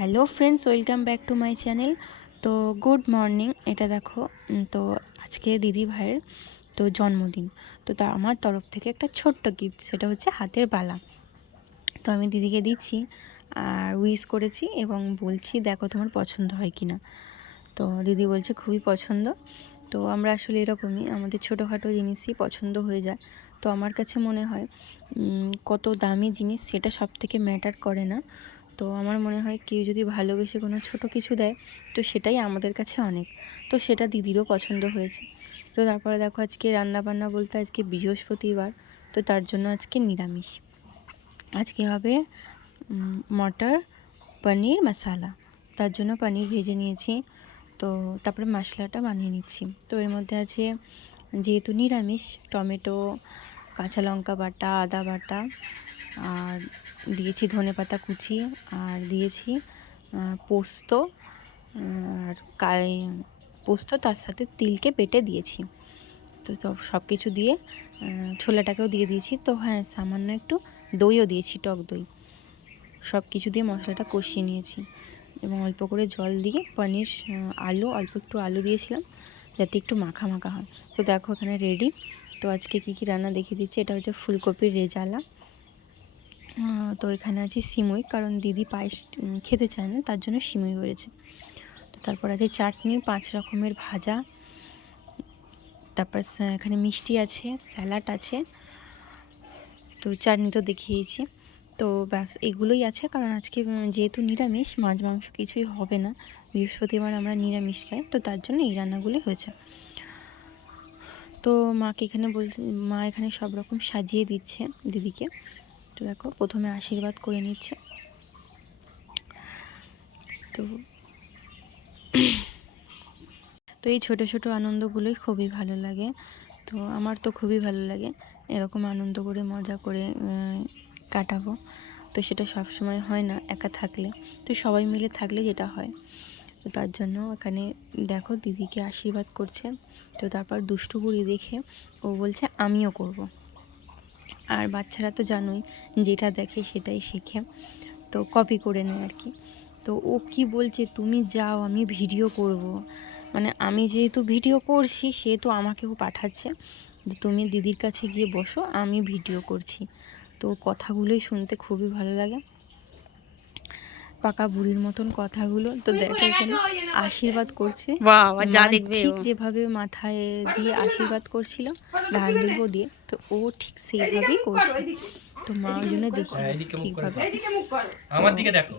Hello friends, welcome back to my channel. তো good morning. এটা দেখো, তো আজকে দিদি ভাইয়ের তো জন্মদিন। তো আমার তরফ থেকে একটা ছোট্ট গিফট, সেটা হচ্ছে হাতের বালা। তো আমি দিদিকে দিচ্ছি আর উইশ করেছি এবং বলছি দেখো তোমার পছন্দ হয় কি না। তো দিদি বলছে খুবই পছন্দ। তো আমরা আসলে এরকমই, আমাদের ছোটোখাটো জিনিসই পছন্দ হয়ে যায়। তো আমার কাছে মনে হয় কত দামি জিনিস সেটা সব থেকে ম্যাটার করে না। তো আমার মনে হয় কেউ যদি ভালোবেসে কোনো ছোট কিছু দেয়, তো সেটাই আমাদের কাছে অনেক। তো সেটা দিদিরও পছন্দ হয়েছে। তো তারপরে দেখো, আজকে রান্নাবান্না বলতে আজকে বৃহস্পতিবার, তো তার জন্য আজকে নিরামিষ। আজকে হবে মটর পনির মশালা। তার জন্য পনির ভেজে নিয়েছি। তো তারপরে মশলাটা বানিয়ে নিচ্ছি। তো এর মধ্যে আছে, যেহেতু নিরামিষ, টমেটো, কাঁচা লঙ্কা বাটা, আদা বাটা, আর দিয়েছি ধনেপাতা কুচি, আর দিয়েছি পোস্ত, আর পোস্ত, তার সাথে তিলকে বেটে দিয়েছি। তো সব কিছু দিয়ে ছোলাটাকেও দিয়ে দিয়েছি। তো হ্যাঁ, সামান্য একটু দইও দিয়েছি, টক দই। সব কিছু দিয়ে মশলাটা কষিয়ে নিয়েছি এবং অল্প করে জল দিয়ে পনির, অল্প একটু আলু দিয়েছিলাম যাতে একটু মাখা মাখা হয়। তো দেখো এখানে রেডি। তো আজকে কী কী রান্না দেখিয়ে দিচ্ছি। এটা হচ্ছে ফুলকপির রেজালা। তো এখানে আছে সিমুই, কারণ দিদি পায়েস খেতে চায় না, তার জন্য সিমুই করেছে। তো তারপর আছে চাটনি, 5 রকমের ভাজা, তারপর এখানে মিষ্টি আছে, স্যালাড আছে, তো চাটনি তো দেখিয়েছি। তো ব্যাস এগুলোই আছে, কারণ আজকে যেহেতু নিরামিষ, মাছ মাংস কিছুই হবে না। বৃহস্পতিবার আমরা নিরামিষ খাই, তো তার জন্য এই রান্নাগুলি হয়েছে। তো মাকে এখানে মা এখানে সব রকম সাজিয়ে দিচ্ছে দিদিকে। তো দেখো, প্রথমে আশীর্বাদ করে নিচ্ছে। তো তো এই ছোটো ছোটো আনন্দগুলোই খুবই ভালো লাগে। তো আমার তো খুবই ভালো লাগে এরকম আনন্দ করে, মজা করে কাটাবো। তো সেটা সব সময় হয় না একা থাকলে, তো সবাই মিলে থাকলে যেটা হয়। তো তার জন্য এখানে দেখো দিদিকে আশীর্বাদ করছে। তো তারপর দুষ্টু বুড়ি দেখে ও বলছে আমিও করব। আর বাচ্চারা তো জানোই, যেটা দেখে সেটাই শেখে, তো কপি করে নেয় আর কি। তো ও কি বলছে, তুমি যাও, আমি ভিডিও করব। মানে আমি যেহেতু ভিডিও করছি, সেহেতু আমাকেও পাঠাচ্ছে যে তুমি দিদির কাছে গিয়ে বসো, আমি ভিডিও করছি। তো কথাগুলোই শুনতে খুবই ভালো লাগে, পাকা বুড়ির মতন কথাগুলো। তো দেখো এখানে আশীর্বাদ করছে, যা মা দেখবে ঠিক যেভাবে মাথায় দিয়ে আশীর্বাদ করছিল ধান লিপো দিয়ে, তো ও ঠিক সেইভাবেই করছে। তো মা ওই জন্য দেখিয়ে দিচ্ছে ঠিকভাবে। আমার দিকে দেখো,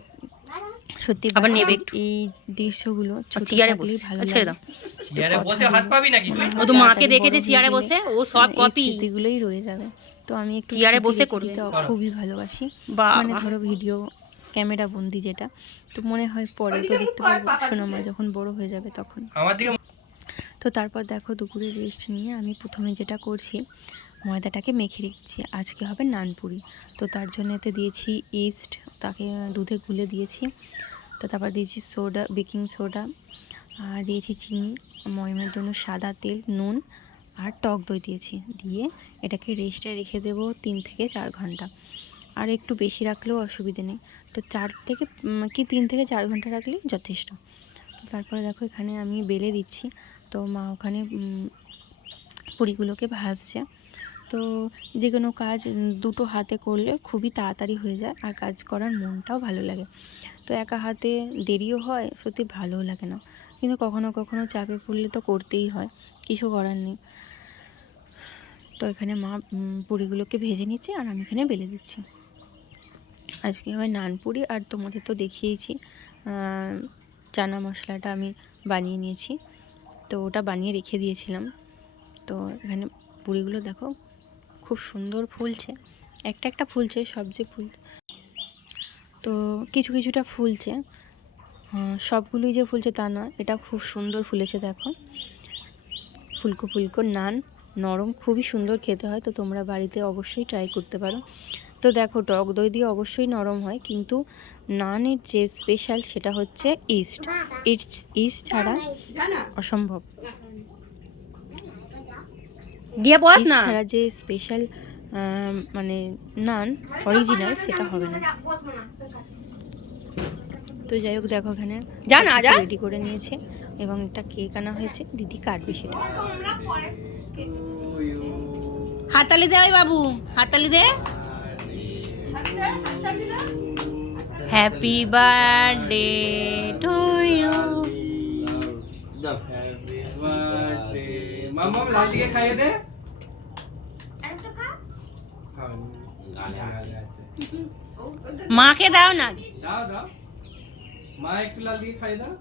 সত্যি আবার বাচ্চাদের নেবে একটু এই দৃশ্যগুলো ছোট চেয়ারে থাকলেই বসে ভালো ছেড়ে লাগে। দাও। তো চেয়ারে বসে হাত কথাগুলো পাবি নাকি তুই? মনে ও হয় তো মাকে তাড়াতাড়ি বড় দেখেছে হয়ে চেয়ারে গেলে বসে, ও সব এই কপি স্মৃতিগুলোই রয়ে যাবে। তো আমি একটু চেয়ারে স্মৃতি বসে রেখে করবে। দিতে খুবই ভালোবাসি। মানে বাবা, ধরো ভিডিও ক্যামেরা বন্দি যেটা, তো মনে হয় পরে তো দেখতে পারবো সোনামা যখন বড় হয়ে যাবে তখন। আমার দিকে তো তারপর দেখো, দুপুরে রেস্ট নিয়ে আমি প্রথমে যেটা করছি, ময়দাটাকে মেখে রেখেছি। আজকে হবে নানপুরি। তো তার জন্য এতে দিয়েছি ইস্ট, তাকে দুধে গুলে দিয়েছি। তো তারপর দিয়েছি সোডা, বেকিং সোডা, আর দিয়েছি চিনি, ময়মের জন্য সাদা তেল, নুন আর টক দই দিয়েছি। দিয়ে এটাকে রেস্টে রেখে দেবো 3 থেকে 4 ঘন্টা। আর একটু বেশি রাখলেও অসুবিধে নেই। তো 3 থেকে 4 ঘন্টা রাখলেই যথেষ্ট। তো তারপরে দেখো এখানে আমি বেলে দিচ্ছি। তো মা ওখানে পুরিগুলোকে ভাজছে। তো যে কোনো কাজ দুটো হাতে করলে খুবই তাড়াতাড়ি হয়ে যায়, আর কাজ করার মনটাও ভালো লাগে। তো একা হাতে দেরিও হয়, সত্যি ভালোও লাগে না, কিন্তু কখনো কখনো চাপে পড়লে তো করতেই হয়, কিছু করার নেই। তো এখানে মা পুরিগুলোকে ভেজে নিচ্ছে আর আমি এখানে বেলে দিচ্ছি। আজকে হয় নানপুরি। আর তোমাদের তো দেখিয়েছি চানা মশলাটা আমি বানিয়ে নিয়েছি, তো ওটা বানিয়ে রেখে দিয়েছিলাম। তো এখানে পুরিগুলো দেখো খুব সুন্দর ফুলছে, একটা একটা ফুলছে, সব যে ফুল, তো কিছু কিছুটা ফুলছে, সবগুলোই যে ফুলছে তা না, এটা খুব সুন্দর ফুলেছে দেখো, ফুলকো ফুলকো নান, নরম, খুবই সুন্দর খেতে হয়। তো তোমরা বাড়িতে অবশ্যই ট্রাই করতে পারো। তো দেখো টক দই দিয়ে অবশ্যই নরম হয়, কিন্তু নানের যে স্পেশাল সেটা হচ্ছে ইস্ট। ইস্ট ছাড়া অসম্ভব। গিয়ে বস ইস্ট না। ছাড়া যে স্পেশাল মানে নান অরিজিনাল, সেটা হবে না। তো যাই হোক দেখো এখানে যা না, যা। রেডি করে নিয়েছে এবং একটা কেক আনা হয়েছে, দিদি কাটবে সেটা। হাততালি দে ওই বাবু, হাততালি দে। Happy birthday to you. Happy birthday मामा लाली के खाइए दे মাকে দাও না। दाओ दाओ माँ एक लाली के खाइए दाओ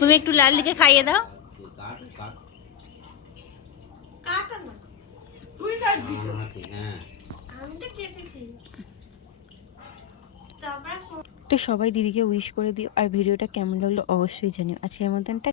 তুমি একটু লালিকে খাইয়ে দাও। তো সবাই দিদিকে উইশ করে দিও, আর ভিডিওটা কেমন লাগলো অবশ্যই জানিও। আজকের মতন